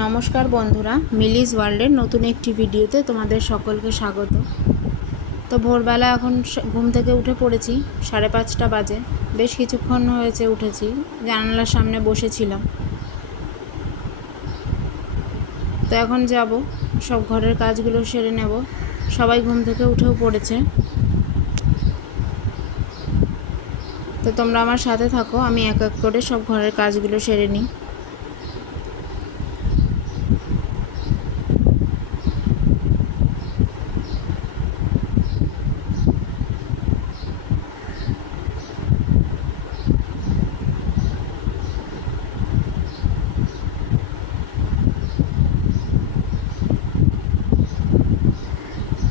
নমস্কার বন্ধুরা, মিলিস ওয়ার্ল্ডের নতুন একটি ভিডিওতে তোমাদের সকলকে স্বাগত। তো ভোরবেলা এখন ঘুম থেকে উঠে পড়েছি, 5:30 বাজে। বেশ কিছুক্ষণ হয়েছে উঠেছি, জানালার সামনে বসেছিলাম। তো এখন যাব, সব ঘরের কাজগুলো সেরে নেব। সবাই ঘুম থেকে উঠেও পড়েছে। তো তোমরা আমার সাথে থাকো, আমি এক এক করে সব ঘরের কাজগুলো সেরে নিই।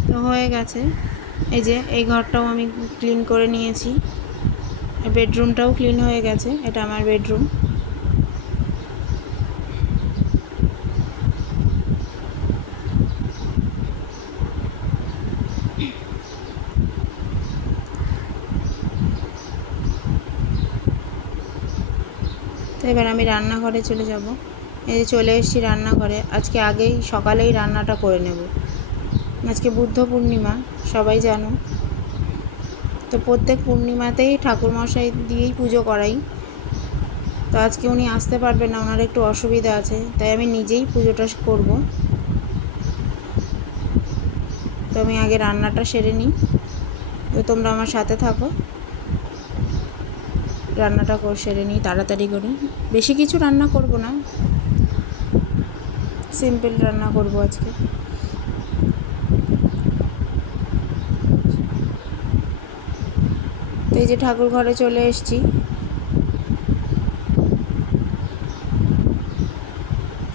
তো হয়ে গেছে, এই যে এই ঘরটাও আমি ক্লিন করে নিয়েছি, বেডরুমটাও ক্লিন হয়ে গেছে। এটা আমার বেডরুম। তো এবার আমি রান্নাঘরে চলে যাব। এই যে চলে এসেছি রান্নাঘরে। আজকে সকালেই রান্নাটা করে নেব। আজকে বুদ্ধ পূর্ণিমা, সবাই জানো। তো প্রত্যেক পূর্ণিমাতেই ঠাকুরমশাই দিয়েই পুজো করাই। তো আজকে উনি আসতে পারবেন না, ওনার একটু অসুবিধা আছে, তাই আমি নিজেই পুজোটা করব। তো আমি আগে রান্নাটা সেরে নিই। তো তোমরা আমার সাথে থাকো, রান্নাটা সেরে নিই তাড়াতাড়ি করে। বেশি কিছু রান্না করব না, সিম্পল রান্না করব আজকে। তো এই যে ঠাকুর ঘরে চলে এসেছি।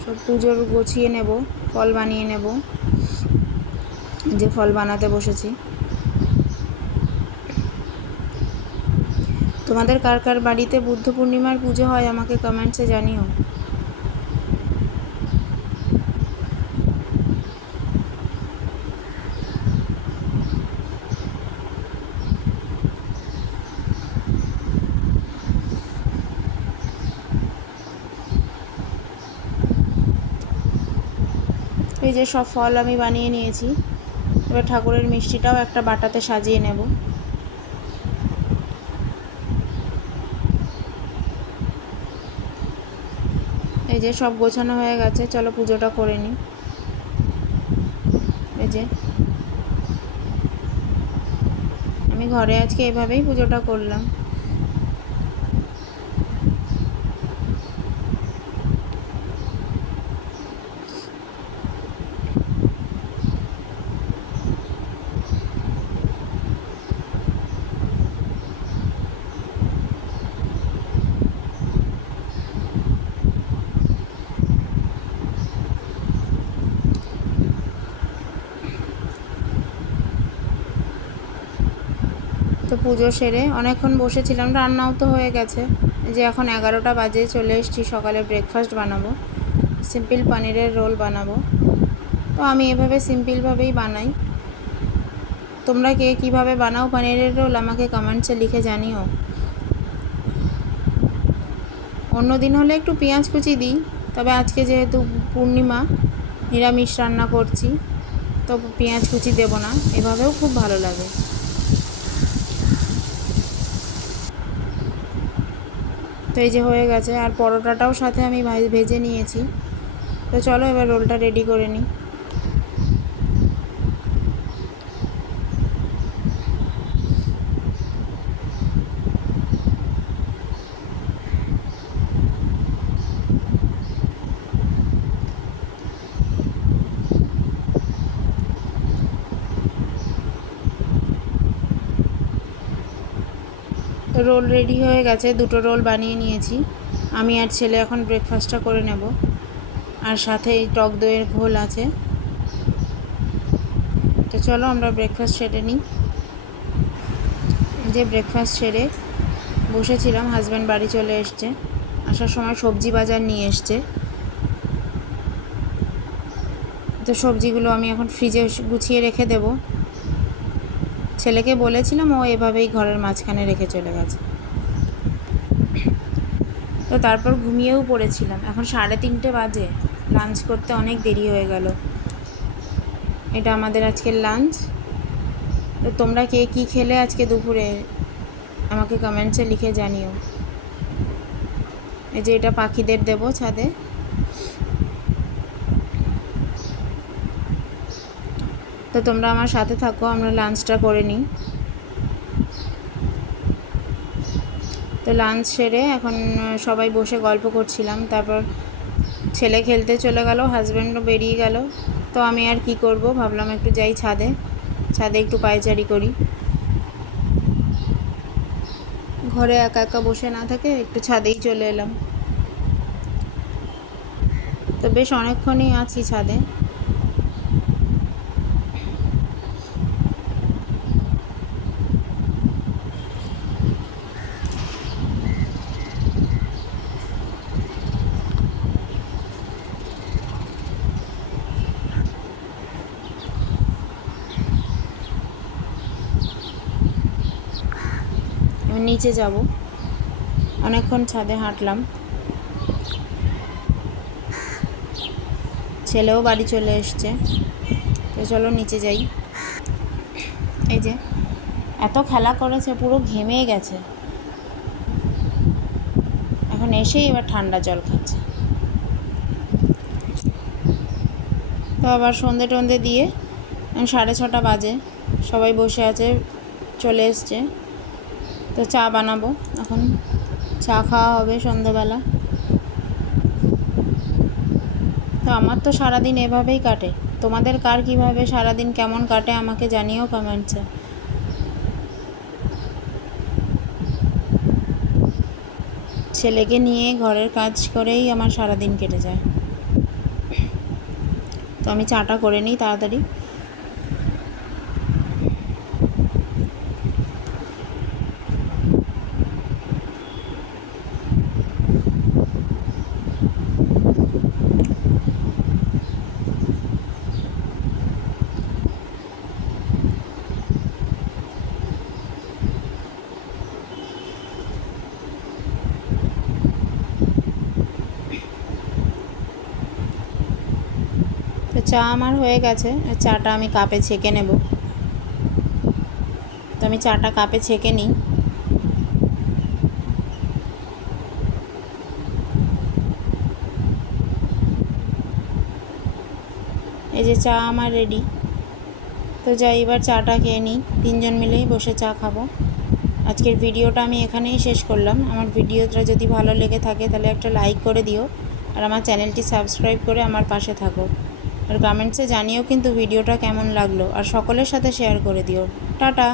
সব পুজোর গুছিয়ে নেব, ফল বানিয়ে নেব। যে ফল বানাতে বসেছি। তোমাদের কার কার বাড়িতে বুদ্ধ পূর্ণিমার পুজো হয় আমাকে কমেন্টসে জানিও। এই যে সব ফল আমি বানিয়ে নিয়েছি। এবার ঠাকুরের মিষ্টিটাও একটা বাটাতে সাজিয়ে নেব। এই যে সব গোছানো হয়ে গেছে, চলো পুজোটা করে নিই। এই যে আমি ঘরে আজকে এভাবেই পুজোটা করলাম। তো পুজো সেরে অনেকক্ষণ বসেছিলাম, রান্নাও তো হয়ে গেছে। যে এখন 11টা বাজে, চলে এসেছি। সকালে ব্রেকফাস্ট বানাবো, সিম্পল পনিরের রোল বানাবো। তো আমি এভাবে সিম্পলভাবেই বানাই। তোমরা কে কীভাবে বানাও পনিরের রোল আমাকে কমেন্টসে লিখে জানিও। অন্য দিন হলে একটু পেঁয়াজ কুচি দিই, তবে আজকে যেহেতু পূর্ণিমা, নিরামিষ রান্না করছি, তো পেঁয়াজ কুচি দেবো না। এভাবেও খুব ভালো লাগে। তো এই যে হয়ে গেছে, আর পরোটাটাও সাথে আমি ভেজে নিয়েছি। তো চলো এবার রোলটা রেডি করে নিই। তো রোল রেডি হয়ে গেছে, 2টো রোল বানিয়ে নিয়েছি। আমি আর ছেলে এখন ব্রেকফাস্টটা করে নেব। আর সাথে এই টক দইয়ের ঘোল আছে। তো চলো আমরা ব্রেকফাস্ট সেরে নিই। যে ব্রেকফাস্ট সেরে বসেছিলাম, হাজব্যান্ড বাড়ি চলে এসছে। আসার সময় সবজি বাজার নিয়ে এসছে। তো সবজিগুলো আমি এখন ফ্রিজে গুছিয়ে রেখে দেব। ছেলেকে বলেছিলাম, ও এভাবেই ঘরের মাঝখানে রেখে চলে গেছে। তো তারপর ঘুমিয়েও পড়েছিলাম। এখন 3:30 বাজে। লাঞ্চ করতে অনেক দেরি হয়ে গেল। এটা আমাদের আজকের লাঞ্চ। তো তোমরা কে কী খেলে আজকে দুপুরে আমাকে কমেন্টসে লিখে জানিও। এই যে এটা পাখিদের দেবো ছাদে। তো তোমরা আমার সাথে থাকো, আমরা লাঞ্চটা করে নিই। তো লাঞ্চ সেরে এখন সবাই বসে গল্প করছিলাম। তারপর ছেলে খেলতে চলে গেল, হাজব্যান্ডও বেরিয়ে গেল। তো আমি আর কি করব, ভাবলাম একটু যাই ছাদে একটু পায়চারি করি। ঘরে একা একা বসে না থাকে একটু ছাদেই চলে এলাম। তো বেশ অনেকক্ষণই আছি ছাদে। নিচে যাব, অনেকক্ষণ ছাদে হাঁটলাম। ছেলেও বাড়ি চলে এসছে। তো চলো নিচে যাই। এই যে এত খেলা করেছে, পুরো ঘেমে গেছে। এখন এসেই এবার ঠান্ডা জল খাচ্ছে। তো আবার সন্ধে টন্ধে দিয়ে 6:30 বাজে, সবাই বসে আছে, চলে এসছে। তো চা বানাবো, এখন চা খাওয়া হবে সন্ধ্যেবেলা। তো আমার তো সারাদিন এভাবেই কাটে। তোমাদের কার কীভাবে সারাদিন কেমন কাটে আমাকে জানিও কমেন্টসে। ছেলেকে নিয়ে ঘরের কাজ করেই আমার সারাদিন কেটে যায়। তো আমি চাটা করে নিই তাড়াতাড়ি। তো চা আমার হয়ে গেছে, চাটা আমি কাপে ছেঁকে নেব। তো আমি চাটা কাপে ছেঁকে নিই। এই যে চা আমার রেডি। তো যাই এবার চাটা খেয়ে নিই, 3জন মিলেই বসে চা খাবো। আজকের ভিডিওটা আমি এখানেই শেষ করলাম। আমার ভিডিওটা যদি ভালো লেগে থাকে তাহলে একটা লাইক করে দিও, আর আমার চ্যানেলটি সাবস্ক্রাইব করে আমার পাশে থাকো। আর কমেন্টসে জানিও কিন্তু ভিডিওটা কেমন লাগলো, আর সকলের সাথে শেয়ার করে দিও। টাটা।